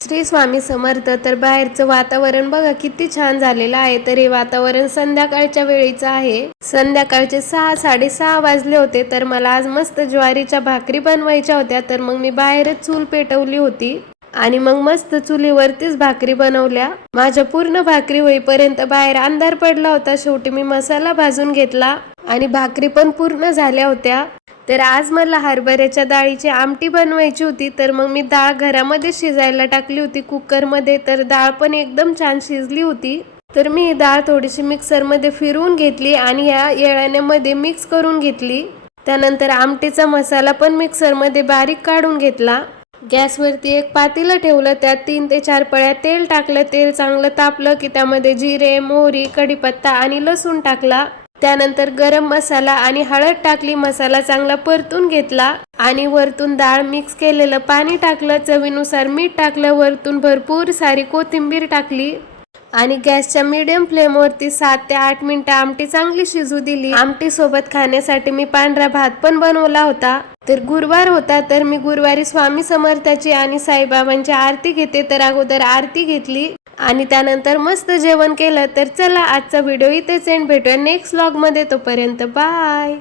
श्री स्वामी समर्थ. तर बाहेरचं वातावरण बघा किती छान झालेलं आहे. तर हे वातावरण संध्याकाळच्या वेळीचं आहे. संध्याकाळचे 6-6:30 वाजले होते. तर मला आज मस्त ज्वारीच्या भाकरी बनवायच्या होत्या. तर मग मी बाहेरच चूल पेटवली होती आणि मग मस्त चुलीवरतीच भाकरी बनवल्या. माझ्या पूर्ण भाकरी होईपर्यंत बाहेर अंधार पडला होता. शेवटी मी मसाला भाजून घेतला आणि भाकरी पण पूर्ण झाल्या होत्या. तर आज मला हरभऱ्याच्या डाळीची आमटी बनवायची होती. तर मग मी डाळ घरामध्ये शिजायला टाकली होती कुकरमध्ये. तर डाळ पण एकदम छान शिजली होती. तर मी ही डाळ थोडीशी मिक्सरमध्ये फिरवून घेतली आणि या येळण्यामध्ये मिक्स करून घेतली. त्यानंतर आमटीचा मसाला पण मिक्सरमध्ये बारीक काढून घेतला. गॅसवरती एक पातेलं ठेवलं. त्यात 3 ते 4 पळ्या तेल टाकलं. तेल चांगलं तापलं की त्यामध्ये जिरे, मोहरी, कढीपत्ता आणि लसूण टाकला. त्यानंतर गरम मसाला आणि हळद टाकली. मसाला चांगला परतून घेतला आणि वरतून डाळ मिक्स केलेलं पाणी टाकलं. चवीनुसार मीठ टाकलं. वरतून भरपूर सारी कोथिंबीर टाकली आणि गॅसच्या मीडियम फ्लेमवरती 7 ते 8 मिनिटं आमटी चांगली शिजू दिली. आमटी सोबत खाण्यासाठी मी पांढरा भात पण बनवला होता. तर गुरुवार होता. तर मी गुरुवारी स्वामी समर्थाची आणि साईबाबांची आरती घेते. तर अगोदर आरती घेतली आणि त्यानंतर मस्त जेवण केलं. तर चला आजचा व्हिडिओ इथेच एंड. भेटूया नेक्स्ट व्लॉग मध्ये. तोपर्यंत बाय.